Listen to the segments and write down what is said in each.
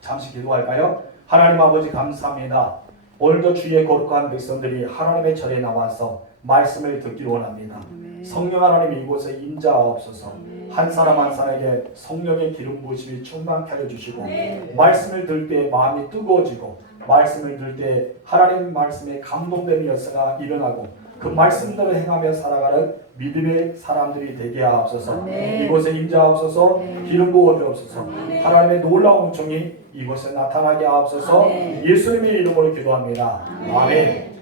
잠시 기도할까요? 하나님 아버지 감사합니다. 오늘도 주의 거룩한 백성들이 하나님의 절에 나와서 말씀을 듣기를 원합니다. 성령 하나님 이곳에 임자하옵소서. 한 사람 한 사람에게 성령의 기름 부으심이 충만케 하여 주시고 말씀을 들 때 마음이 뜨거워지고 말씀을 들 때 하나님 말씀에 감동되는 역사가 일어나고 그 말씀대로 행하며 살아가는 믿음의 사람들이 되게 하옵소서. 이곳에 임자하옵소서. 기름 부어 주옵소서. 하나님의 놀라운 은총이 이곳에 나타나게 하옵소서. 예수님의 이름으로 기도합니다. 아멘.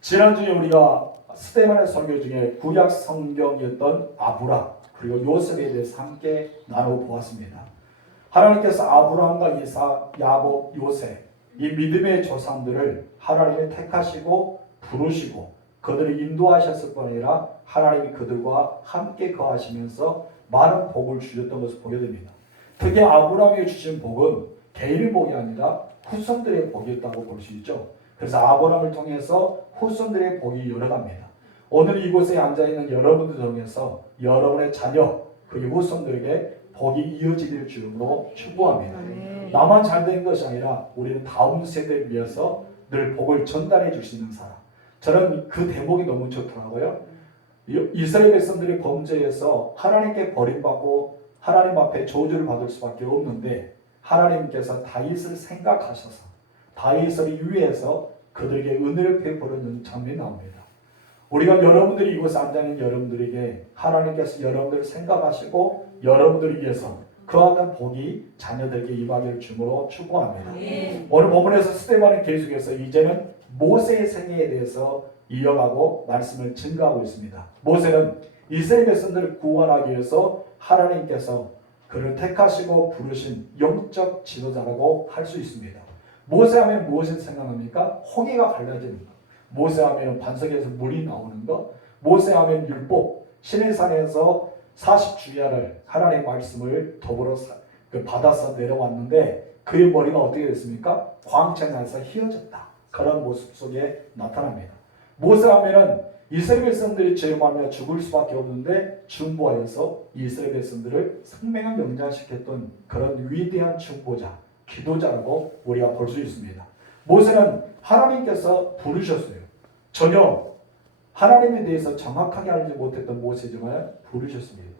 지난주에 우리가 스테반의 설교 중에 구약 성경이었던 아브람 그리고 요셉에 대해서 함께 나눠보았습니다. 하나님께서 아브람과 이삭, 야곱, 요셉 이 믿음의 조상들을 하나님이 택하시고 부르시고 그들을 인도하셨을 뿐 아니라 하나님이 그들과 함께 거하시면서 많은 복을 주셨던 것을 보게 됩니다. 특히 아브람에게 주신 복은 개인의 복이 아니라 후손들의 복이었다고 볼 수 있죠. 그래서 아브람을 통해서 후손들의 복이 일어납니다. 오늘 이곳에 앉아있는 여러분들 중에서 여러분의 자녀, 그 후손들에게 복이 이어지길 주로 축복합니다. 나만 잘된 것이 아니라 우리는 다음 세대를 위해서 늘 복을 전달해 줄 수 있는 사람. 저는 그 대목이 너무 좋더라고요. 이스라엘 백성들이 범죄해서 하나님께 버림받고 하나님 앞에 저주를 받을 수밖에 없는데 하나님께서 다윗을 생각하셔서 다윗을 위해서 그들에게 은혜를 베풀는 장면이 나옵니다. 우리가 여러분들이 이곳에 앉아있는 여러분들에게 하나님께서 여러분들을 생각하시고 여러분들을 위해서 그와 같은 복이 자녀들에게 임하기를 주므로 축복합니다. 오늘 본문에서 스데반은 계속해서 이제는 모세의 생애에 대해서 이어가고 말씀을 증거하고 있습니다. 모세는 이스라엘 백성들을 구원하기 위해서 하나님께서 그를 택하시고 부르신 영적 지도자라고 할 수 있습니다. 모세하면 무엇을 생각합니까? 홍해가 갈라지는 것. 모세하면 반석에서 물이 나오는 것. 모세하면 율법, 시내산에서 40주야를 하나님의 말씀을 더불어 받아서 내려왔는데 그의 머리가 어떻게 됐습니까? 광채나서 휘어졌다. 그런 모습 속에 나타납니다. 모세하면은 이스라엘 백성들이 죄하며 죽을 수밖에 없는데 중보하여서 이스라엘 백성들을 생명을 연장시켰던 그런 위대한 중보자, 기도자라고 우리가 볼 수 있습니다. 모세는 하나님께서 부르셨어요. 전혀 하나님에 대해서 정확하게 알지 못했던 모세지만 부르셨습니다.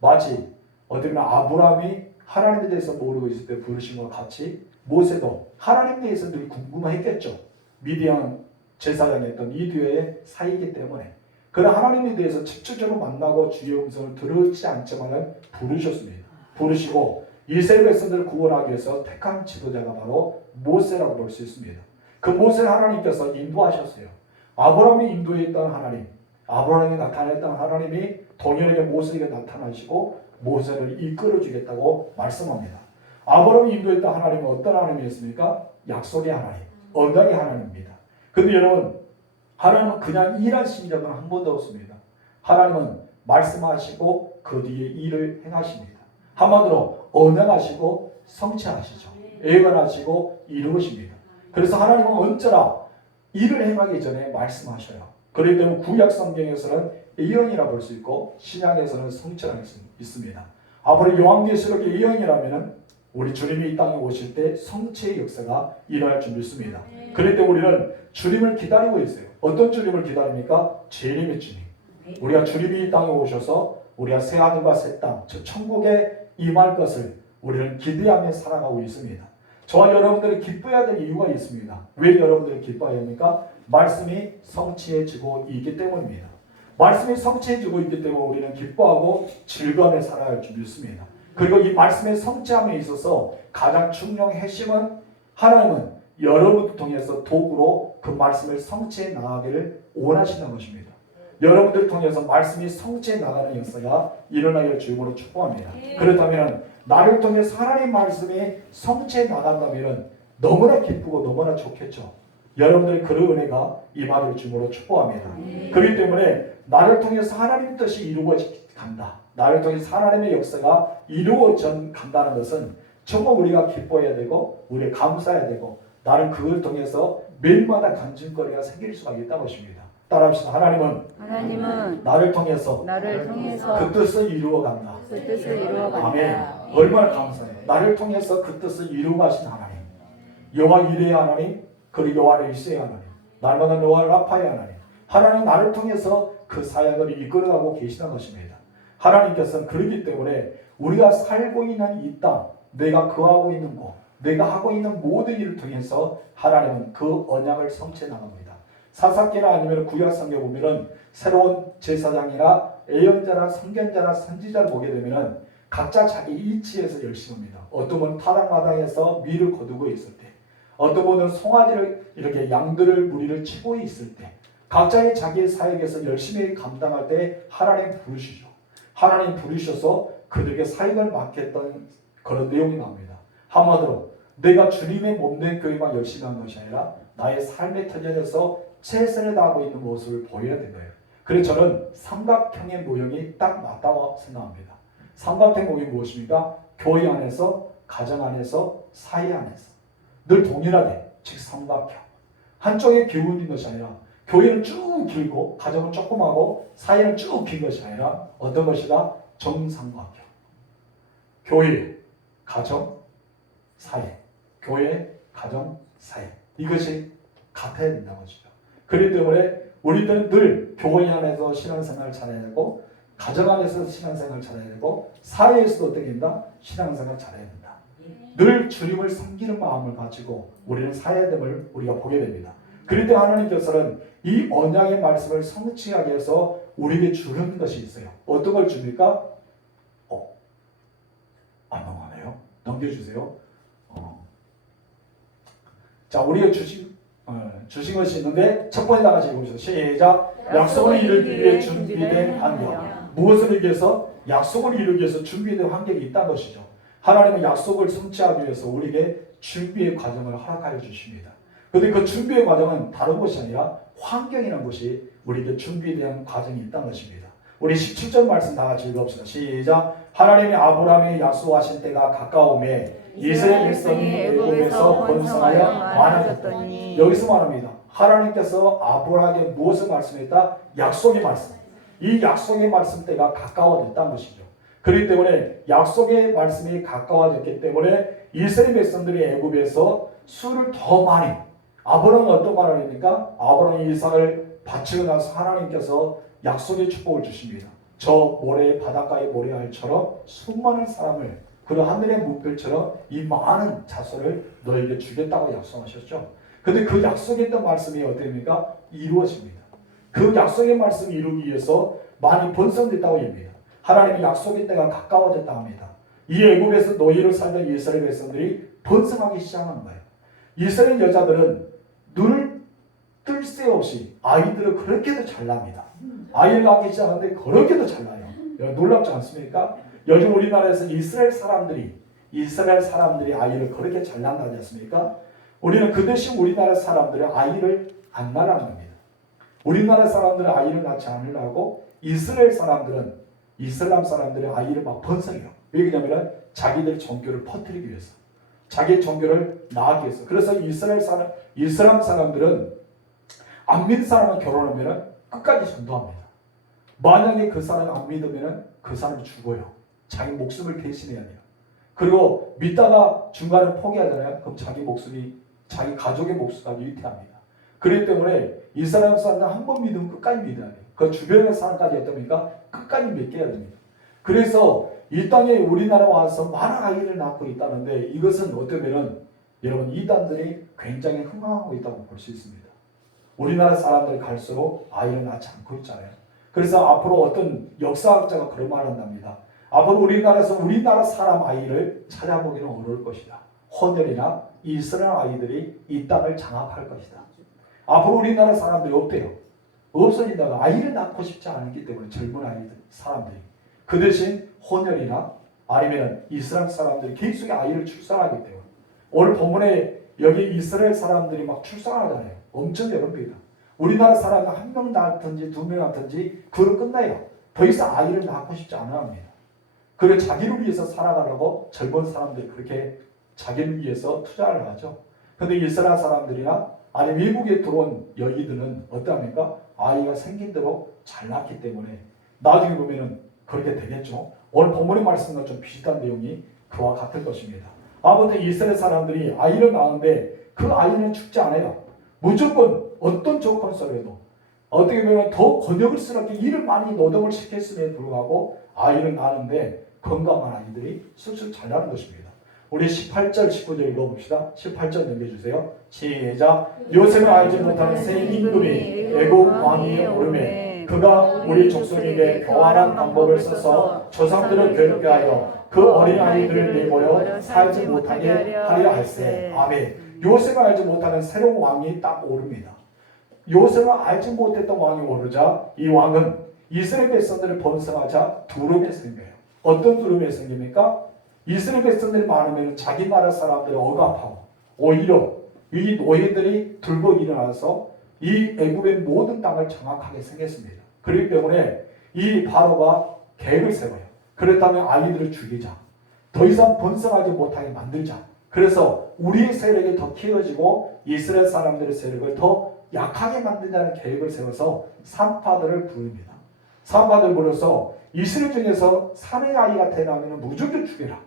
마치 어떻게 보면 아브라함이 하나님에 대해서 모르고 있을 때 부르신 것 같이 모세도 하나님에 대해서 늘 궁금했겠죠. 미디안 제사장이었던 이드의 사이기 때문에 그런 하나님에 대해서 직접적으로 만나고 주의 음성을 들었지 않지만 부르셨습니다. 부르시고 이스라엘 백성들을 구원하기 위해서 택한 지도자가 바로 모세라고 볼 수 있습니다. 그 모세를 하나님께서 인도하셨어요. 아브라함이 인도했던 하나님, 아브라함이 나타냈던 하나님이 동일하게 모세에게 나타나시고 모세를 이끌어주겠다고 말씀합니다. 아브라함이 인도했던 하나님은 어떤 하나님이었습니까? 약속의 하나님, 언약의 하나님입니다. 근데 여러분, 하나님은 그냥 일하신 적은 한 번도 없습니다. 하나님은 말씀하시고 그 뒤에 일을 행하십니다. 한마디로 언약하시고 성취하시죠. 예언하시고 이루십니다. 그래서 하나님은 언제나 일을 행하기 전에 말씀하셔요. 그렇기 때문에 구약 성경에서는 예언이라 볼 수 있고 신약에서는 성취라고 있습니다. 앞으로 요한계시록의 예언이라면 우리 주님이 이 땅에 오실 때 성취의 역사가 일어날 줄 믿습니다. 그럴 때 우리는 주님을 기다리고 있어요. 어떤 주님을 기다립니까? 재림의 주님. 우리가 주님이 이 땅에 오셔서 우리가 새 하늘과 새 땅, 즉 천국에 임할 것을 우리는 기대하며 살아가고 있습니다. 저와 여러분들이 기뻐해야 될 이유가 있습니다. 왜 여러분들이 기뻐해야 합니까? 말씀이 성취해지고 있기 때문입니다. 말씀이 성취해지고 있기 때문에 우리는 기뻐하고 즐거움에 살아야 할 줄 믿습니다. 그리고 이 말씀의 성취함에 있어서 가장 중요한 핵심은 하나님은 여러분을 통해서 도구로 그 말씀을 성취해 나가기를 원하시는 것입니다. 여러분들을 통해서 말씀이 성취해 나가는 역사가 일어나기를 주님으로 축복합니다. 그렇다면 나를 통해서 하나님의 말씀이 성취해 나간다면 너무나 기쁘고 너무나 좋겠죠. 여러분들의 그런 은혜가 임하기를 주님으로 축복합니다. 그렇기 때문에 나를 통해서 하나님의 뜻이 이루어져 간다. 나를 통해서 하나님의 역사가 이루어져 간다는 것은 정말 우리가 기뻐해야 되고 우리가 감사해야 되고 나는 그걸 통해서 매일마다 간증거리가 생길 수가 있다는 것입니다. 따라합시다. 하나님은 나를 통해서 나를 통해서 그 뜻을 이루어 간다. 그 뜻을 이루어 간다. 아멘. 얼마나 감사해요. 나를 통해서 그 뜻을 이루어 가신 하나님, 여호와 이레의 하나님, 그리고 여호와 르시의 하나님, 날마다 여호와 라파의 하나님, 하나님 나를 통해서 그 사역을 이끌어가고 계시는 것입니다. 하나님께서는 그렇기 때문에 우리가 살고 있는 이 땅, 내가 거하고 있는 곳, 내가 하고 있는 모든 일을 통해서 하나님은 그 언약을 성취해 나갑니다. 사사기나 아니면 구약 성경 보면은 새로운 제사장이나 예언자나 선견자나 선지자를 보게 되면은 각자 자기 이치에서 열심히 합니다. 어떤 분은 타락마당에서 밀을 거두고 있을 때, 어떤 분은 송아지를 이렇게 양들을 무리를 치고 있을 때, 각자의 자기의 사역에서 열심히 감당할 때 하나님 부르시죠. 하나님 부르셔서 그들에게 사역을 맡겼던 그런 내용이 나옵니다. 한마디로 내가 주님의 몸된 교회만 열심히 하는 것이 아니라 나의 삶의 터전에서 최선을 다하고 있는 모습을 보여야 된 거예요. 그래서 저는 삼각형의 모형이 딱 맞다고 생각합니다. 삼각형 모형이 무엇입니까? 교회 안에서, 가정 안에서, 사회 안에서 늘 동일하게, 즉 삼각형. 한쪽에 기울는 것이 아니라 교회는 쭉 길고 가정은 조그마하고 사회는 쭉 긴 것이 아니라 어떤 것이다? 정삼각형. 교회, 가정, 사회. 교회, 가정, 사회. 이것이 같아야 된다는 것이죠. 그렇기 때문에 우리들은 늘 교회 안에서 신앙생활을 잘해야 되고, 가정 안에서 신앙생활을 잘해야 되고, 사회에서도 어떻게 된다? 신앙생활을 잘해야 된다. 늘 주님을 섬기는 마음을 가지고 우리는 사야 됨을 우리가 보게 됩니다. 그럴 때 하나님께서는 이 언약의 말씀을 성취하기 위해서 우리에게 주는 것이 있어요. 어떤 걸 줍니까? 안 넘어가네요. 넘겨주세요. 자, 우리가 주신 것이 있는데 첫 번째 나가시 읽어보시죠. 시작. 약속을 이루기 위해 준비된 환경. 무엇을 이루기 위해서? 약속을 이루기 위해서 준비된 환경이 있다는 것이죠. 하나님은 약속을 성취하기 위해서 우리에게 준비의 과정을 허락하여 주십니다. 그런데 그 준비의 과정은 다른 것이 아니라 환경이라는 것이 우리에게 준비된 과정이 있다는 것입니다. 우리 17절 말씀 다 같이 읽어봅시다. 시작. 하나님이 아브라함에게 약속하신 때가 가까움에 이스라엘 백성이 애굽에서 번성하여 많아졌더니. 여기서 말합니다. 하나님께서 아브라함에게 무엇을 말씀했다? 약속의 말씀. 이 약속의 말씀 때가 가까워졌다는 것이죠. 그렇기 때문에 약속의 말씀이 가까워졌기 때문에 이스라엘 백성들이 애굽에서 수를 더 많이, 아브라함은 어떤 말을 합니까? 아브라함이 이삭을 바치고 나서 하나님께서 약속의 축복을 주십니다. 저 모래 바닷가의 모래알처럼 수많은 사람을, 그리고 하늘의 물결처럼 이 많은 자손을 너에게 주겠다고 약속하셨죠. 그런데 그 약속했던 말씀이 어떻습니까? 이루어집니다. 그 약속의 말씀을 이루기 위해서 많이 번성됐다고 합니다. 하나님의 약속의 때가 가까워졌다 합니다. 이 애굽에서 노예로 살던 이스라엘 백성들이 번성하기 시작하는 거예요. 이스라엘 여자들은 눈을 뜰 새 없이 아이들을 그렇게도 잘 납니다. 아이를 낳기 시작하는데 그렇게도 잘 나요. 놀랍지 않습니까? 요즘 우리나라에서 이스라엘 사람들이 아이를 그렇게 잘 낳는다지 않습니까? 우리는 그 대신 우리나라 사람들은 아이를 안 낳으라는 겁니다. 우리나라 사람들은 아이를 낳지 않으려고 이스라엘 사람들은, 이슬람 사람들의 아이를 막 번성해요. 왜 그러냐면 자기들 종교를 퍼뜨리기 위해서, 자기 종교를 나가기 위해서. 그래서 이슬람 사람들은 안 믿는 사람과 결혼하면 끝까지 전도합니다. 만약에 그 사람을 안 믿으면 그 사람이 죽어요. 자기 목숨을 대신해야 돼요. 그리고 믿다가 중간에 포기하잖아요. 그럼 자기 목숨이, 자기 가족의 목숨까지 위태합니다. 그렇기 때문에 이스라엘 사람은 한 번 믿으면 끝까지 믿어야 돼요. 그 주변의 사람까지 어떻습니까? 끝까지 믿게 해야 됩니다. 그래서 이 땅에 우리나라 와서 많은 아이를 낳고 있다는데 이것은 어쩌면 여러분 이단들이 굉장히 흥망하고 있다고 볼 수 있습니다. 우리나라 사람들이 갈수록 아이를 낳지 않고 있잖아요. 그래서 앞으로 어떤 역사학자가 그런 말을 한답니다. 앞으로 우리나라에서 우리나라 사람 아이를 찾아보기는 어려울 것이다. 호텔이나 이스라엘 아이들이 이 땅을 장악할 것이다. 앞으로 우리나라 사람들이 없대요. 없어진다가 아이를 낳고 싶지 않기 때문에 젊은 아이들, 사람들이. 그 대신 혼혈이나 아니면 이스라엘 사람들이 계속 아이를 출산하기 때문에. 오늘 본문에 여기 이스라엘 사람들이 막 출산하잖아요. 엄청 여릅니다. 우리나라 사람은 한 명 낳든지 두 명 낳든지 그로 끝나요. 더 이상 아이를 낳고 싶지 않아 합니다. 그리고 자기를 위해서 살아가려고 젊은 사람들이 그렇게 자기를 위해서 투자를 하죠. 그런데 이스라엘 사람들이나 아니 외국에 들어온 여기들은 어떠합니까? 아이가 생긴 대로 잘 낳기 때문에 나중에 보면은 그렇게 되겠죠. 오늘 본문의 말씀과 좀 비슷한 내용이 그와 같을 것입니다. 아무튼 이스라엘 사람들이 아이를 낳았는데 그 아이는 죽지 않아요. 무조건 어떤 조건 속에도 어떻게 보면 더 곤욕스럽게 일을 많이 노동을 시켰음에 불구하고 아이를 낳는데 건강한 아이들이 쑥쑥 잘 나는 것입니다. 우리 18절 19절 읽어봅시다. 18절 넘겨주세요. 시작. 요셉을 알지 못하는 새 임금이 애국 왕위에 오르매 그가 우리 족속에게 교활한 방법을 써서 조상들을 괴롭게 하여 그 어린 아이들을 내버려 살지 못하게 하려 할세. 아멘. 요셉을 알지 못하는 새로운 왕이 딱 오릅니다. 요셉을 알지 못했던 왕이 오르자 이 왕은 이스라엘 백성들을 번성하자 두려움이 생겨요. 어떤 두려움이 생깁니까? 이스라엘 백성들이 많으면 자기 나라 사람들을 억압하고 오히려 이 노예들이 들고 일어나서 이 애굽의 모든 땅을 장악하게 생겼습니다. 그렇기 때문에 이 바로가 계획을 세워요. 그렇다면 아이들을 죽이자. 더 이상 번성하지 못하게 만들자. 그래서 우리의 세력이 더 키워지고 이스라엘 사람들의 세력을 더 약하게 만든다는 계획을 세워서 산파들을 부릅니다. 산파들 불러서 이스라엘 중에서 사내 아이가 태어나면 무조건 죽여라.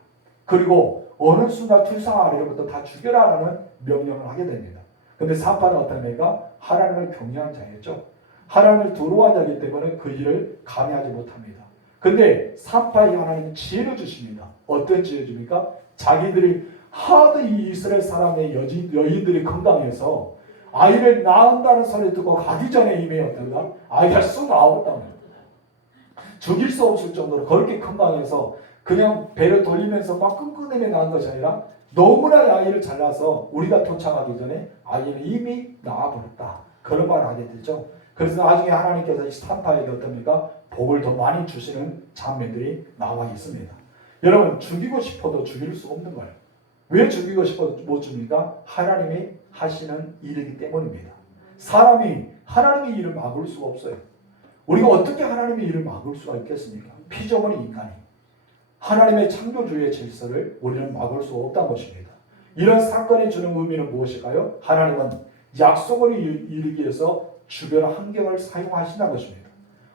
그리고 어느 순간 출산아리로부터 다 죽여라라는 명령을 하게 됩니다. 근데 산파는 어떤 애가 하나님을 경외한 자였죠. 하나님을 두려워한 자이기 때문에 그 일을 감행하지 못합니다. 근데 산파에게 하나님은 지혜를 주십니다. 어떤 지혜 줍니까? 자기들이 하도 이 이스라엘 사람의 여인들이 건강해서 아이를 낳는다는 소리 듣고 가기 전에 이미 어떤가? 아이가 쑥 나왔다는 거예요. 죽일 수 없을 정도로 그렇게 건강해서 그냥 배를 돌리면서 막 끙끙대며 낳은 것이 아니라 너무나 아이를 잘라서 우리가 도착하기 전에 아이는 이미 나와버렸다. 그런 말을 하게 되죠. 그래서 나중에 하나님께서 이 산파에게 어떻습니까? 복을 더 많이 주시는 장면들이 나와 있습니다. 여러분 죽이고 싶어도 죽일 수 없는 거예요. 왜 죽이고 싶어도 못 줍니까? 하나님이 하시는 일이기 때문입니다. 사람이 하나님의 일을 막을 수가 없어요. 우리가 어떻게 하나님의 일을 막을 수가 있겠습니까? 피조물인 인간이. 하나님의 창조주의 질서를 우리는 막을 수 없다는 것입니다. 이런 사건이 주는 의미는 무엇일까요? 하나님은 약속을 이루기 위해서 주변 환경을 사용하신다는 것입니다.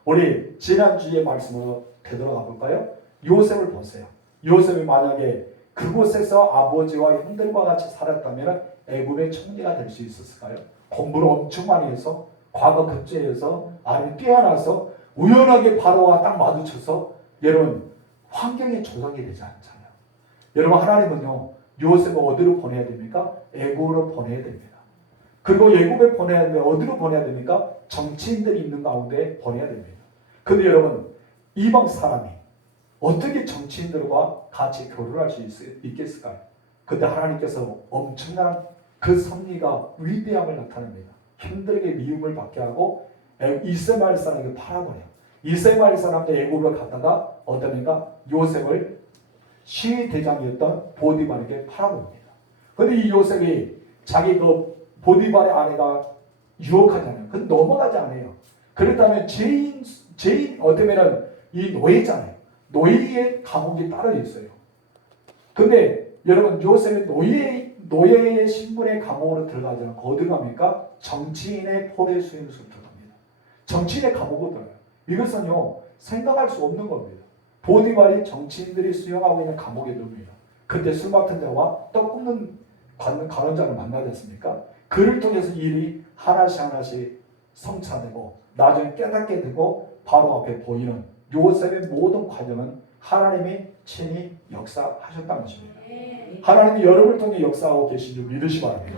우리 지난주에 말씀으로 되돌아가 볼까요? 요셉을 보세요. 요셉이 만약에 그곳에서 아버지와 형들과 같이 살았다면 애굽의 총리가 될 수 있었을까요? 공부를 엄청 많이 해서 과거 급제해서 아니면 뛰어나서 우연하게 바로와 딱 마주쳐서 여러분 환경이 조성이 되지 않잖아요. 여러분 하나님은요 요셉을 어디로 보내야 됩니까? 애굽으로 보내야 됩니다. 그리고 애굽에 보내야 되면 어디로 보내야 됩니까? 정치인들이 있는 가운데 보내야 됩니다. 근데 여러분 이방 사람이 어떻게 정치인들과 같이 교류할 수 있겠을까요? 근데 하나님께서 엄청난 그 섭리가 위대함을 나타냅니다. 힘들게 미움을 받게 하고 이스마엘 사람에게 팔아버려요. 이스마엘 사람들 애굽을 갔다가 어떠니까 요셉을 시위 대장이었던 보디발에게 팔아버립니다. 근데 이 요셉이 자기 그 보디발의 아내가 유혹하잖아요. 근데 넘어가지 않아요. 그렇다면 죄인 어쩌면은 이 노예잖아요. 노예의 감옥이 따로 있어요. 근데 여러분 요셉이 노예의 신분의 감옥으로 들어가지 않고 어디 갑니까? 정치인의 포대 수용소로 들어갑니다. 정치인의 감옥으로 들어가요. 이것은요 생각할 수 없는 겁니다. 보디발이 정치인들이 수용하고 있는 감옥에 듭니다. 그때 술 맡은 자와 떡 굽는 관원자를 만나지 않습니까? 그를 통해서 일이 하나씩 성취되고 나중에 깨닫게 되고 바로 앞에 보이는 요셉의 모든 과정은 하나님이 친히 역사하셨다는 것입니다. 하나님이 여러분을 통해 역사하고 계신 줄 믿으시 바랍니다.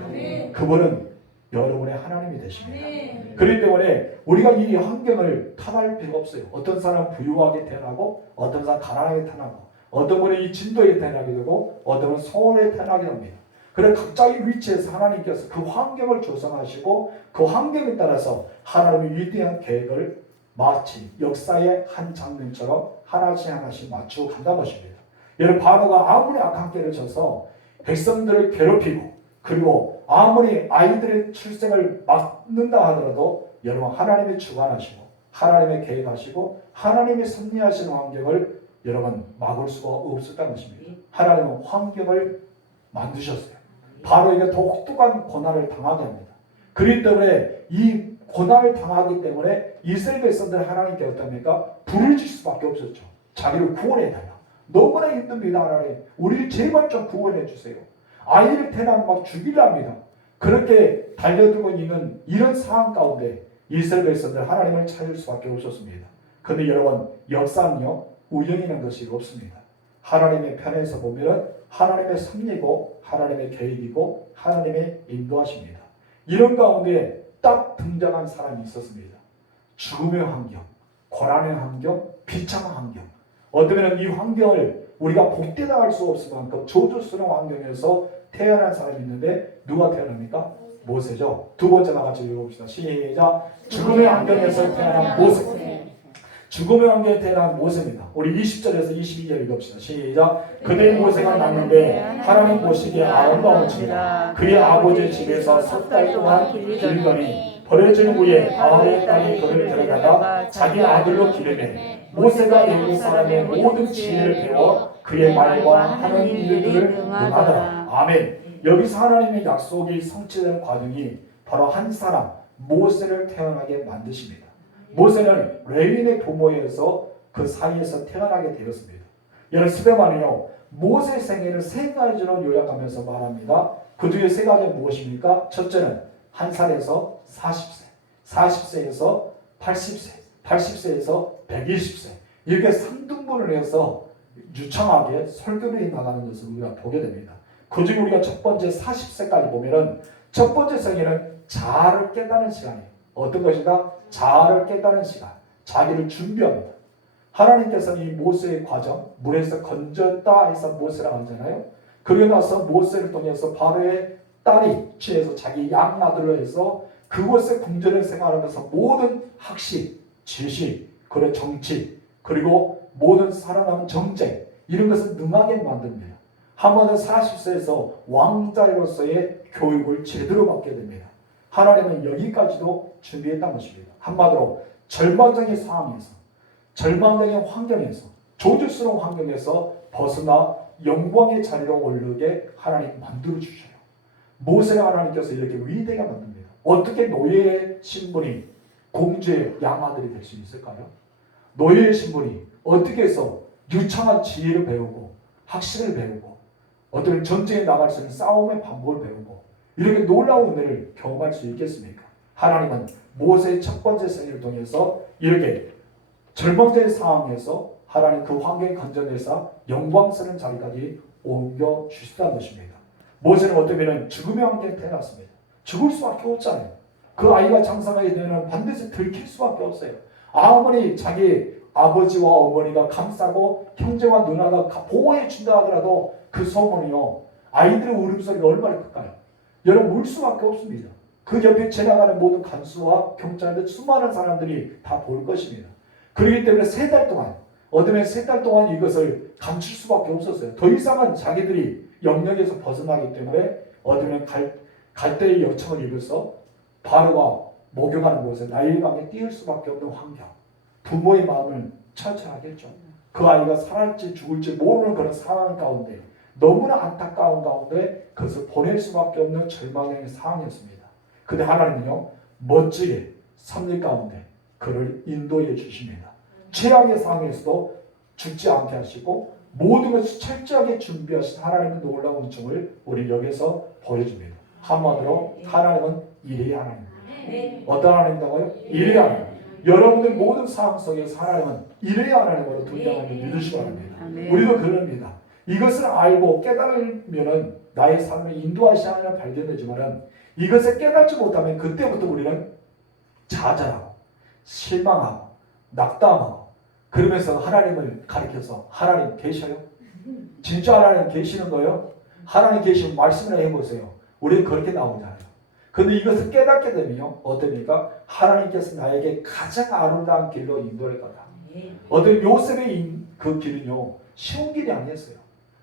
그분은 여러분의 하나님이 되십니다. 그렇기 때문에 우리가 이 환경을 탓할 필요가 없어요. 어떤 사람 부유하게 태어나고 어떤 사람 가난하게 태어나고 어떤 분은 이 진도에 태어나게 되고 어떤 분은 서울에 태어나게 됩니다. 그래 각자의 위치에서 하나님께서 그 환경을 조성하시고 그 환경에 따라서 하나님의 위대한 계획을 마치 역사의 한 장면처럼 하나씩 맞추고 간다는 것입니다. 여러분 바로가 아무리 악한 깨를 쳐서 백성들을 괴롭히고 그리고 아무리 아이들의 출생을 막는다 하더라도 여러분 하나님이 주관하시고 하나님의 계획하시고 하나님이 섭리하시는 환경을 여러분 막을 수가 없었다는 것입니다. 하나님은 환경을 만드셨어요. 바로에게 독특한 고난을 당하게 합니다. 그렇기 때문에 이 고난을 당하기 때문에 이스라엘 백성들 하나님께 어떻습니까? 불을 질 수밖에 없었죠. 자기를 구원해달라. 너무나 힘듭니다. 하나님, 우리를 제발 좀 구원해 주세요. 아이를 태어나면 막 죽이려 합니다. 그렇게 달려들고 있는 이런 상황 가운데 이스라엘 백성들 하나님을 찾을 수밖에 없었습니다. 그런데 여러분, 역사는요 우연이라는 것이 없습니다. 하나님의 편에서 보면 하나님의 섭리고 하나님의 계획이고 하나님의 인도하십니다. 이런 가운데 딱 등장한 사람이 있었습니다. 죽음의 환경, 고난의 환경, 비참한 환경. 어쩌면 이 환경을 우리가 복되다 할 수 없을 만큼 저주스러운 환경에서 태어난 사람이 있는데 누가 태어납니까? 모세죠. 두 번째 나같이 읽어봅시다. 시작. 죽음의 환경에서 태어난 모세. 죽음의 환경에 태어난 모세입니다. 우리 20절에서 22절 읽읍시다. 시작. 그때 모세가 났는데 하나님 보시기에 아름다운지라 그의 아버지 집에서 석 달 동안 기르더니 버려진 후에 바울의 딸이 그를 데려다가 자기 아들로 기르매 모세가 애굽 사람의 모든 지혜를 배워 그의 말과 하나님 일들을 능하더라. 아멘. 여기서 하나님의 약속이 성취되는 과정이 바로 한 사람 모세를 태어나게 만드십니다. 모세는 레위인의 부모에서 그 사이에서 태어나게 되었습니다. 여러분, 스데반은요 모세 생애를 세 가지로 요약하면서 말합니다. 그 중에 세 가지는 무엇입니까? 첫째는 1살에서 40세, 40세에서 80세, 80세에서 120세 이렇게 3등분을 해서 유창하게 설교를 나가는 것을 우리가 보게 됩니다. 그 중에 우리가 첫 번째 40세까지 보면은 첫 번째 생애는 자아를 깨닫는 시간이에요. 어떤 것이다? 자아를 깨닫는 시간, 자기를 준비합니다. 하나님께서는 이 모세의 과정, 물에서 건졌다 해서 모세라고 하잖아요. 그러고 나서 모세를 통해서 바로의 딸이 취해서 자기 양아들로 해서 그곳에 궁전을 생활하면서 모든 학식, 지식, 그런 정치, 그리고 모든 살아남은 정책 이런 것을 능하게 만듭니다. 한번은 40세에서 왕자로서의 교육을 제대로 받게 됩니다. 하나님은 여기까지도 준비했다는 것입니다. 한마디로 절망적인 상황에서, 절망적인 환경에서, 저주스러운 환경에서 벗어나 영광의 자리로 오르게 하나님 만들어 주셔요. 모세를 하나님께서 이렇게 위대하게 만듭니다. 어떻게 노예의 신분이 공주의 양아들이 될 수 있을까요? 노예의 신분이 어떻게 해서 유창한 지혜를 배우고 학식을 배우고 어떤 전쟁에 나갈 수 있는 싸움의 방법을 배우고 이렇게 놀라운 은혜를 경험할 수 있겠습니까? 하나님은 모세의 첫 번째 생애를 통해서 이렇게 절망적인 상황에서 하나님 그 환경에 건져내서 영광스러운 자리까지 옮겨 주시다는 것입니다. 모세는 어쩌면 죽음의 환경에 태어났습니다. 죽을 수밖에 없잖아요. 그 아이가 장성하게 되면 반드시 들킬 수밖에 없어요. 아무리 자기 아버지와 어머니가 감싸고 형제와 누나가 보호해 준다 하더라도 그 소문이요. 아이들의 울음소리가 얼마나 클까요? 여러분 울 수밖에 없습니다. 그 옆에 지나가는 모든 간수와 경찰들 수많은 사람들이 다 볼 것입니다. 그렇기 때문에 3달 동안 어둠에 3달 동안 이것을 감출 수밖에 없었어요. 더 이상은 자기들이 영역에서 벗어나기 때문에 어둠에 갈대의 여청을 입어서 바로가 목욕하는 곳에 나일강에 띄울 수밖에 없는 환경. 부모의 마음을 철철하겠죠. 그 아이가 살았지 죽을지 모르는 그런 상황 가운데 너무나 안타까운 가운데 그것을 보낼 수밖에 없는 절망의 상황이었습니다. 근데 하나님은요 멋지게 섭리 가운데 그를 인도해 주십니다. 최악의 상황에서도 죽지 않게 하시고 모든 것을 철저하게 준비하신 하나님의 놀라운 은총을 우리 여기서 보여줍니다. 한마디로 하나님은 일의 하나님입니다. 어떤 하나님인가요? 일의 하나님. 여러분들 모든 상황 속에서 하나님은 일의 하나님으로 등장하는 걸 믿으시기 바랍니다. 우리도 그럽니다. 이것을 알고 깨달으면 나의 삶을 인도하시는 하나님을 발견되지만 이것을 깨닫지 못하면 그때부터 우리는 좌절하고 실망하고 낙담하고 그러면서 하나님을 가리켜서 하나님 계셔요? 진짜 하나님 계시는 거예요? 하나님 계시면 말씀을 해보세요. 우리는 그렇게 나오잖아요. 근데 이것을 깨닫게 되면요 어떻습니까? 하나님께서 나에게 가장 아름다운 길로 인도할 거다. 어떤 요셉의 그 길은요 쉬운 길이 아니었어요.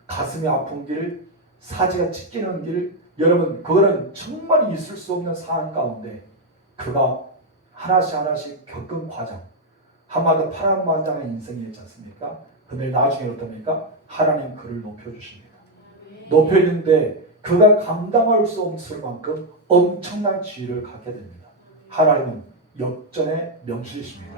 가슴이 아픈 길, 사지가 찢기는 길, 여러분 그거는 정말 있을 수 없는 상황 가운데 그가 하나씩 하나씩 겪은 과정, 한마디로 파란만장한 인생이었지 않습니까? 근데 나중에 어떻습니까? 하나님 그를 높여주십니다. 높여주는데 그가 감당할 수 없을 만큼 엄청난 지혜를 갖게 됩니다. 하나님은 역전의 명수이십니다.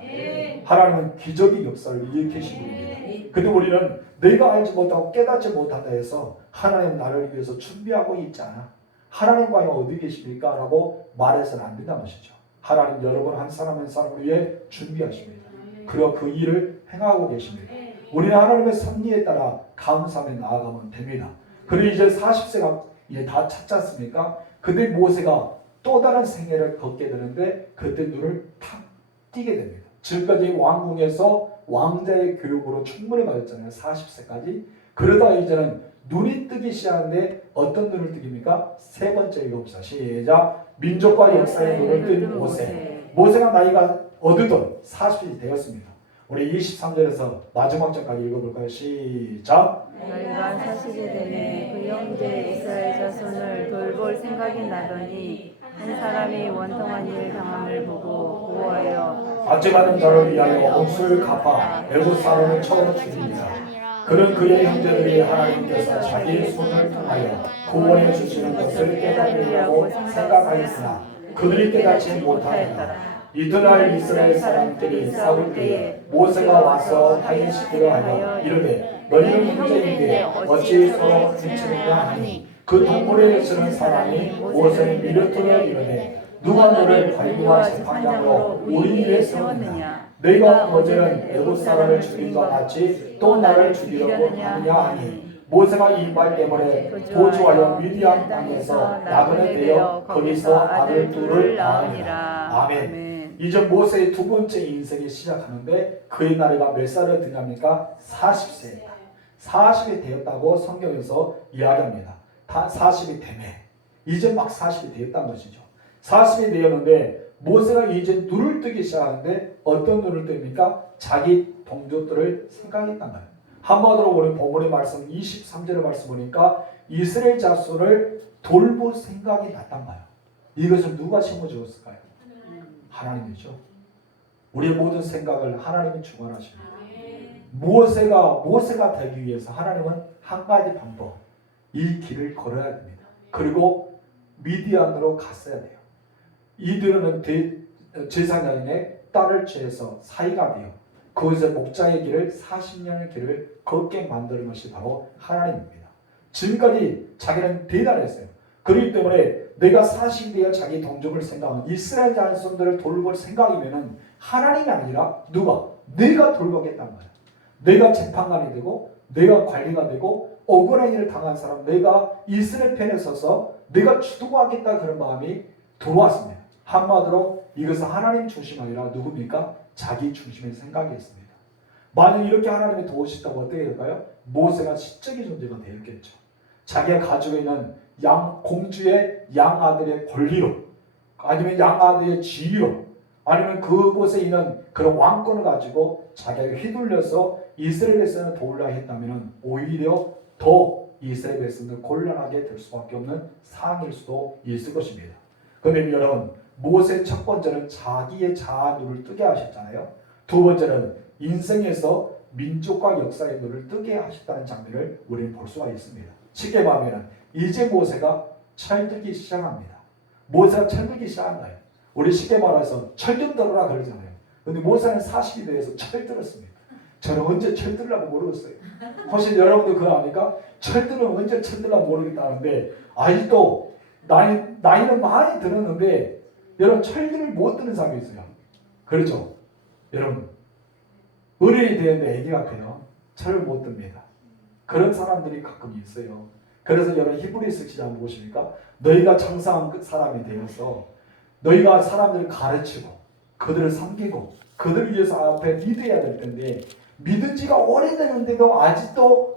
하나님은 기적의 역사를 일으키신 분입니다. 근데 우리는 내가 알지 못하고 깨닫지 못한다 해서 하나님 나를 위해서 준비하고 있지 않아. 하나님 과연 어디 계십니까? 라고 말해서는 안 된다는 것이죠. 하나님 여러분 한 사람 한 사람을 위해 준비하십니다. 그리고 그 일을 행하고 계십니다. 우리는 하나님의 섭리에 따라 감사하며 나아가면 됩니다. 그리고 이제 40세가 이제 다 찼지 않습니까? 근데 모세가 또 다른 생애를 걷게 되는데 그때 눈을 탁 띄게 됩니다. 지금까지 왕궁에서 왕자의 교육으로 충분히 받았잖아요. 40세까지. 그러다 이제는 눈이 뜨기 시작하는데 어떤 눈을 뜨깁니까? 세 번째 읽어봅시다. 시작. 민족과 역사의 눈을 뜬 모세. 모세가 나이가 어느덧 40이 되었습니다. 우리 23절에서 마지막 절까지 읽어볼까요? 시작. 나이가 40이 되매 그 형제 이스라엘 자손을 돌볼 생각이 나더니 한 사람이 원통한 일 당함을 보고 구하여 압제받은 자를 위하여 옥수를 갚아 애굽 사람을 쳐서 죽입니다. 그는 그의 형제들이 하나님께서 자기의 손을 통하여 구원해 주시는 것을 깨달으려고 생각하였으나 그들이 깨닫지 못하였다. 이튿날 이스라엘 사람들이 싸울 때에 모세가 와서 파인시키려 하여 이르되 너희는 형제인데 어찌 서로 훔치느냐 하니 그 동굴에 쓰는 사람이 모세를 밀어뜨려 이르되 누가 너를 관리와 재판장으로 우리 일에 세웠느냐 너희가 어제는 애굽 사람을 죽인 것 같이 또 나를 죽이려고 하느냐 하니 모세가 이 말 때문에 도주하여 미디안 땅에서 나그네 되어 거기서 아들 둘을 낳으니라. 아멘. 이제 모세의 두 번째 인생이 시작하는데 그의 나이가 몇 살이 되냐니까 40세입니다. 40이 되었다고 성경에서 이야기합니다. 다 40이 되네. 이제 막 40이 되었다는 것이죠. 40이 되었는데 모세가 이제 눈을 뜨기 시작하는데 어떤 눈을 뜹니까? 자기 동족들을 생각했단 말이에요. 한마디로 우리 본문의 말씀 23절의 말씀 보니까 이스라엘 자손을 돌볼 생각이 났단 말이에요. 이것을 누가 심어주었을까요? 하나님이죠. 우리의 모든 생각을 하나님이 주관하십니다. 모세가 되기 위해서 하나님은 한 가지 방법, 이 길을 걸어야 됩니다. 그리고 미디안으로 갔어야 돼요. 이들은 제사장의 딸을 취해서 사이가 되어 거기서 목자의 길을 40년의 길을 걷게 만드는 것이 바로 하나님입니다. 지금까지 자기는 대단했어요. 그렇기 때문에 내가 40이 되어 자기 동족을 생각하면 이스라엘 자손들을 돌볼 생각이면은 하나님이 아니라 누가? 내가 돌보겠단 말이야. 내가 재판관이 되고 내가 관리가 되고 억울한 일을 당한 사람 내가 이스라엘 편에 서서 내가 주도하겠다 그런 마음이 들어왔습니다. 한마디로 이것은 하나님 중심 아니라 누굽니까? 자기 중심의 생각이었습니다. 만약 이렇게 하나님이 도우셨다고 어떻게 될까요? 모세가 시적인 존재가 되었겠죠. 자기가 가지고 있는 공주의 양아들의 권리로 아니면 양아들의 지위로 아니면 그곳에 있는 그런 왕권을 가지고 자기가 휘둘려서 이스라엘 백성을 도우려 했다면 오히려 더 이스라엘 백성을 곤란하게 될 수밖에 없는 상황일 수도 있을 것입니다. 그런데 여러분 모세 첫 번째는 자기의 자아 눈을 뜨게 하셨잖아요. 두 번째는 인생에서 민족과 역사의 눈을 뜨게 하셨다는 장면을 우리는 볼 수가 있습니다. 쉽게 말하면 이제 모세가 철들기 시작합니다. 모세가 철들기 시작한 거예요. 우리 쉽게 말해서 철좀 들어라 그러잖아요. 근데 모세는 40이 돼서 철들었습니다. 저는 언제 철들라고 모르겠어요. 혹시 여러분도 그거 아닙니까? 철들은 언제 철들라고 모르겠다는데 아직도 나이는 많이 들었는데 여러분 철들을 못 드는 사람이 있어요. 그렇죠? 여러분 어른이 되는데 애기 같아요. 철을 못 듭니다. 그런 사람들이 가끔 있어요. 그래서 여러분 히브리서 기자 한번 보십니까? 너희가 장사한 사람이 되어서 너희가 사람들을 가르치고 그들을 섬기고 그들을 위해서 앞에 믿어야 될 텐데 믿은 지가 오래되는데도 아직도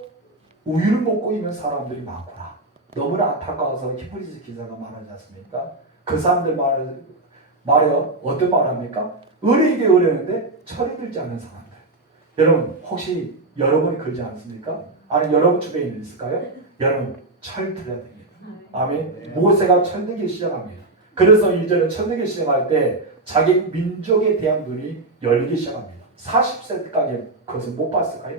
우유를 먹고 있는 사람들이 많구나. 너무나 안타까워서 히브리서 기자가 말하지 않습니까? 그 사람들 말해요. 어떤 말합니까? 어리게 어려는데 철이 들지 않는 사람들. 여러분 혹시 여러분이 그러지 않습니까? 아니 여러분 주변에 있을까요? 여러분 철들어야 됩니다. 아멘. 모세가 철들기 시작합니다. 그래서 이제는 철들기 시작할 때 자기 민족에 대한 눈이 열리기 시작합니다. 40세 때까지 그것을 못 봤을까요?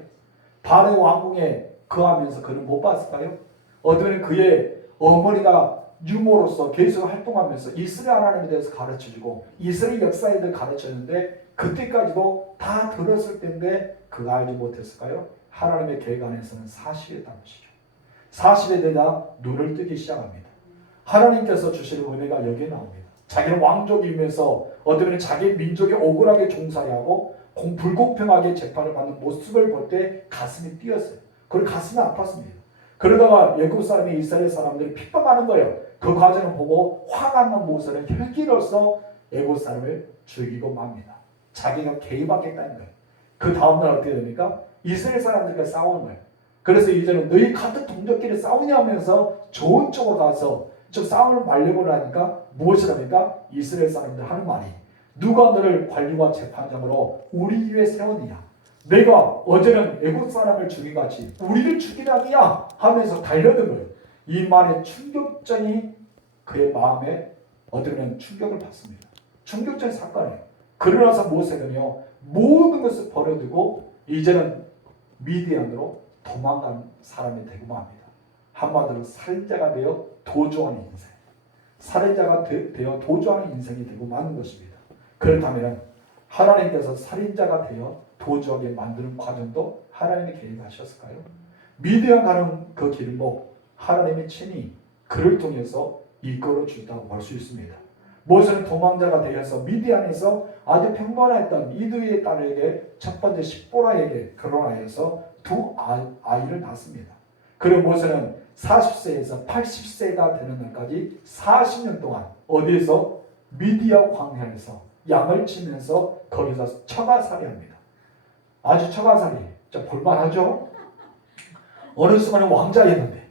바로의 왕궁에 거하면서 그는 못 봤을까요? 어쩌면 그의 어머니가 유모로서 계속 활동하면서 이스라엘 하나님에 대해서 가르쳐주고 이스라엘 역사에 대해 가르쳤는데 그때까지도 다 들었을 텐데 그거 알지 못했을까요? 하나님의 계획 안에서는 40에 담으시죠. 40에 되다 눈을 뜨기 시작합니다. 하나님께서 주시는 은혜가 여기에 나옵니다. 자기는 왕족이면서 어쩌면 자기 민족이 억울하게 종살이하고 불공평하게 재판을 받는 모습을 볼 때 가슴이 뛰었어요. 그리고 가슴이 아팠습니다. 그러다가 애굽 사람이 이스라엘 사람들이 핍박하는 거예요. 그 과정을 보고 화가 난 모세는 혈기로서 애굽 사람을 죽이고 맙니다. 자기가 개입하겠다는 거예요. 그 다음날 어떻게 됩니까? 이스라엘 사람들과 싸우는 거예요. 그래서 이제는 너희 같은 동족끼리 싸우냐 하면서 좋은 쪽으로 가서 저 싸움을 말려고 하니까 무엇을 합니까? 이스라엘 사람들 하는 말이 누가 너를 관리와 재판장으로 우리 위에 세웠느냐? 내가 어제는 애국 사람을 죽이같이 우리를 죽이라니야 하면서 달려든 거예요. 이 말의 충격전이 그의 마음에 어쩌면 충격을 받습니다. 충격적인 사건이에요. 그러나서 모세는요 모든 것을 버려두고 이제는 미디안으로 도망간 사람이 되고 맙니다. 한마디로 살인자가 되어 도주하는 인생, 살인자가 되어 도주하는 인생이 되고 마는 것입니다. 그렇다면 하나님께서 살인자가 되어 도주하게 만드는 과정도 하나님이 계획하셨을까요? 미디안 가는 그 길목 하나님의 친히 그를 통해서 이끌어 준다고 볼 수 있습니다. 모세는 도망자가 되어서 미디안에서 아주 평범했던 이드의 딸에게 첫 번째 십보라에게 결혼하여서 두 아이를 낳습니다. 그리고 모세는 40세에서 80세가 되는 날까지 40년 동안 어디에서 미디안 광야에서 양을 치면서 거기서 처가살이합니다. 아주 처가살이 볼만하죠? 어느 순간에 왕자였는데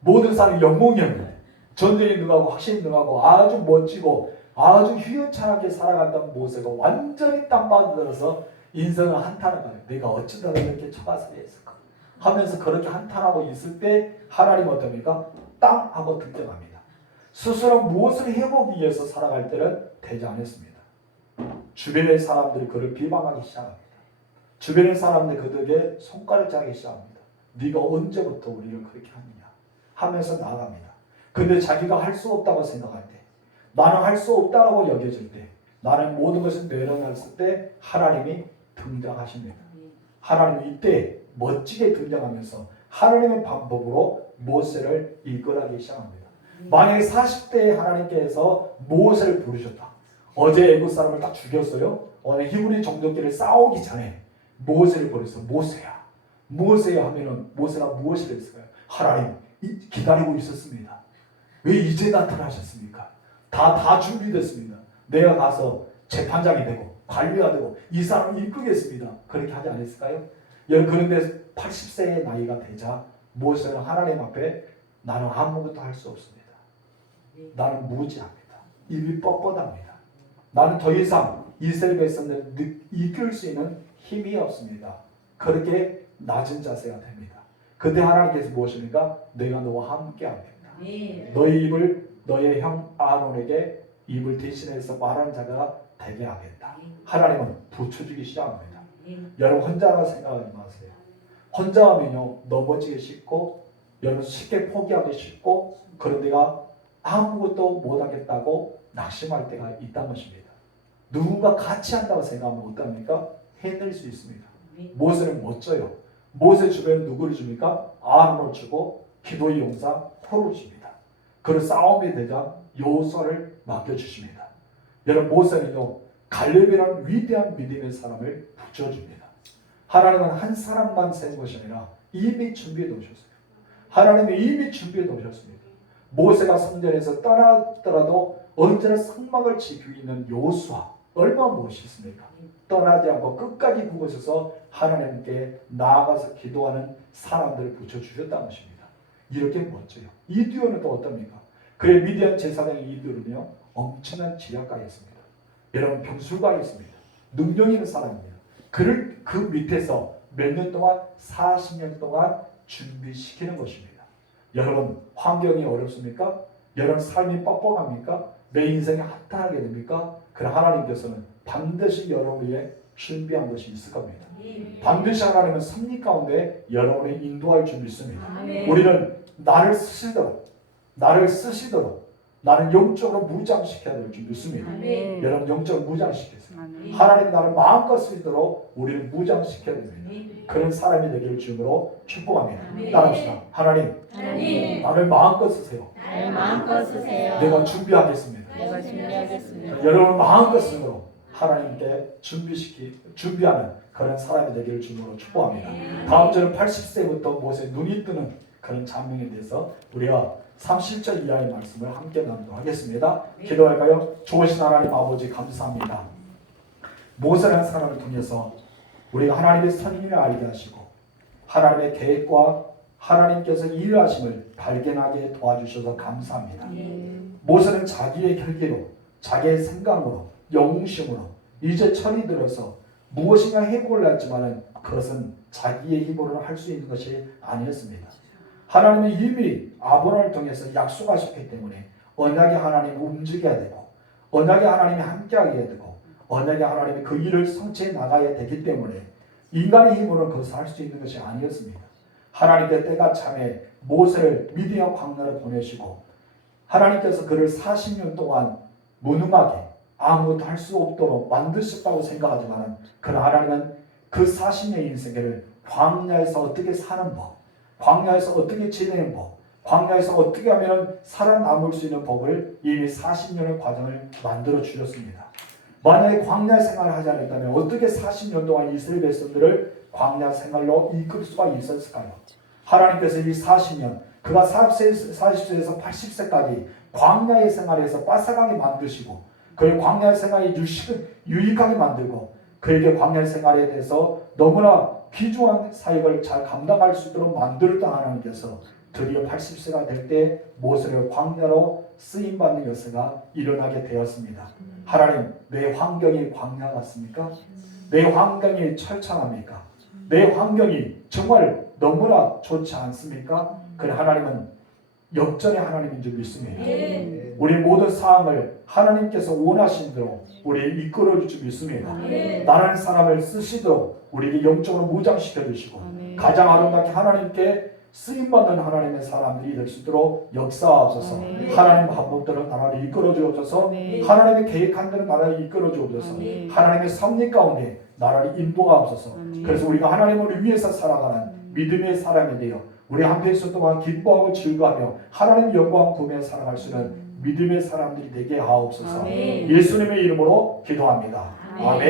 모든 사람이 영웅이었는데 전쟁에 능하고 확신에 능하고 아주 멋지고 아주 휘연찬하게 살아갔던 모세가 완전히 땅바닥들어서 인생을 한탄을 봐요. 내가 어쩌다가 이렇게 처가살이 했을까 하면서 그렇게 한탄하고 있을 때 하나님 어떻습니까? 땅 하고 등장합니다. 스스로 무엇을 해보기 위해서 살아갈 때는 되지 않았습니다. 주변의 사람들이 그를 비방하기 시작합니다. 주변의 사람들이 그들에게 손가락 자기 시작합니다. 네가 언제부터 우리를 그렇게 하느냐 하면서 나아갑니다. 근데 자기가 할 수 없다고 생각할 때, 나는 할 수 없다라고 여겨질 때, 나는 모든 것을 내려놨을 때 하나님이 등장하십니다. 하나님이 이때 멋지게 등장하면서 하나님의 방법으로 모세를 이끌어가기 시작합니다. 만약에 40대에 하나님께서 모세를 부르셨다. 어제 애국 사람을 딱 죽였어요. 오늘 히브리 종족끼리 싸우기 전에 모세를 부르셔서 모세야 하면은 모세가 무엇을 했을까요? 하나님 기다리고 있었습니다. 왜 이제 나타나셨습니까? 다 준비됐습니다. 내가 가서 재판장이 되고 관리가 되고 이 사람을 이끌겠습니다. 그렇게 하지 않았을까요? 그런데 80세의 나이가 되자 모세는 하나님 앞에 나는 아무것도 할 수 없습니다. 나는 무지합니다. 입이 뻣뻣합니다. 나는 더 이상 이스라엘 백성들을 이끌 수 있는 힘이 없습니다. 그렇게 낮은 자세가 됩니다. 그때 하나님께서 무엇입니까? 내가 너와 함께 하겠다. 너의 입을 너의 형 아론에게 입을 대신해서 말하는 자가 되게 하겠다. 하나님은 붙여주기 시작합니다. 여러분 혼자라 생각하지 마세요. 혼자 하면요 넘어지기 쉽고 여러분 쉽게 포기하기 쉽고 그런 데가 아무것도 못하겠다고 낙심할 때가 있다는 것입니다. 누군가 같이 한다고 생각하면 어떡합니까? 해낼 수 있습니다. 모세는 멋져요. 모세 주변에 누구를 줍니까? 아론을 주고 기도의 용사 홀을 줍니다. 그런 싸움이 되자 여호수아를 맡겨주십니다. 여러분 모세는요 갈렙이라는 위대한 믿음의 사람을 붙여줍니다. 하나님은 한 사람만 세운 것이 아니라 이미 준비해 놓으셨어요. 하나님이 이미 준비해 놓으셨습니다. 모세가 성전에서 떠났더라도 언제나 성막을 지키고 있는 여호수아 얼마나 멋있습니까? 떠나지 않고 끝까지 그곳에서 하나님께 나아가서 기도하는 사람들을 붙여주셨다는 것입니다. 이렇게 멋져요. 이드온은 또 어떻습니까? 그의 미디안 제사장 이드온은요 엄청난 지략가였습니다. 여러분 병술가였습니다. 능력 있는 사람입니다. 그를 그 밑에서 몇 년 동안 40년 동안 준비시키는 것입니다. 여러분 환경이 어렵습니까? 여러분 삶이 뻑뻑합니까? 내 인생이 한탄하게 됩니까? 그럼 하나님께서는 반드시 여러분을 위해 준비한 것이 있을 겁니다. 반드시 하나님은 섭리 가운데 여러분을 인도할 줄을 믿습니다. 우리는 나를 쓰시도록 나를 쓰시도록 나를 영적으로 무장시켜야 될 줄 믿습니다. 아멘. 여러분 영적으로 무장시키세요. 아멘. 하나님 나를 마음껏 쓰도록 우리를 무장시켜야 됩니다. 그런 사람이 되기를 주님으로 축복합니다. 따라합시다. 하나님 나를 마음껏 쓰세요. 나를 마음껏 쓰세요. 내가 준비하겠습니다. 내가 준비하겠습니다. 여러분 마음껏 쓰도록 하나님께 준비하는 그런 사람이 되기를 주님으로 축복합니다. 다음 주는 80세부터 모세 눈이 뜨는 그런 장면에 대해서 우리가 30절 이하의 말씀을 함께 나누도록 하겠습니다. 기도할까요? 좋으신 하나님 아버지 감사합니다. 모세라는 사람을 통해서 우리가 하나님의 선임을 알게 하시고 하나님의 계획과 하나님께서 일하심을 발견하게 도와주셔서 감사합니다. 모세는 자기의 혈기로 자기의 생각으로 영웅심으로 이제 철이 들어서 무엇인가 해보려 했지만 그것은 자기의 힘으로는 할 수 있는 것이 아니었습니다. 하나님이 이미 아브라함을 통해서 약속하셨기 때문에 언약의 하나님이 움직여야 되고 언약의 하나님이 함께하게 되고 언약의 하나님이 그 일을 성취해 나가야 되기 때문에 인간의 힘으로는 그것을 할 수 있는 것이 아니었습니다. 하나님께 때가 참에 모세를 미디안 광야로 보내시고 하나님께서 그를 40년 동안 무능하게 아무것도 할 수 없도록 만드셨다고 생각하지만 그러나 하나님은 그 40년의 인생을 광야에서 어떻게 사는 법, 광야에서 어떻게 지내는 법, 광야에서 어떻게 하면 살아남을 수 있는 법을 이미 40년의 과정을 만들어 주셨습니다. 만약에 광야 생활을 하지 않았다면 어떻게 40년 동안 이스라엘 백성들을 광야 생활로 이끌 수가 있었을까요? 하나님께서 이 40년, 그가 40세에서 80세까지 광야의 생활에서 빠삭하게 만드시고 그의 광야의 생활이 유익하게 만들고 그에게 광야의 생활에 대해서 너무나 귀중한 사역을 잘 감당할 수 있도록 만들었던 하나님께서 드디어 80세가 될 때 모세를 광야로 쓰임받는 역사가 일어나게 되었습니다. 하나님, 내 환경이 광야 같습니까? 내 환경이 철창합니까? 내 환경이 정말 너무나 좋지 않습니까? 그래 하나님은 역전의 하나님인 줄 믿습니다. 우리 모든 사항을 하나님께서 원하신 대로 우리를 이끌어 줄 줄 믿습니다. 나라는 사람을 쓰시도록 우리를 영적으로 무장시켜 주시고 가장 아름답게 하나님께 쓰임받는 하나님의 사람들이 될 수 있도록 역사하옵소서. 하나님 방법대로 나라를 이끌어 주옵소서. 하나님의 계획한 대로 나라를 이끌어 주옵소서. 하나님의 섭리 가운데 나라를 인도하옵소서. 그래서 우리가 하나님을 위해서 살아가는 믿음의 사람이 되어 우리 한평생 동안 기뻐하고 즐거워하며 하나님의 영광 구매해 살아갈 수 있는 믿음의 사람들이 되게 하옵소서. 예수님의 이름으로 기도합니다. 아멘.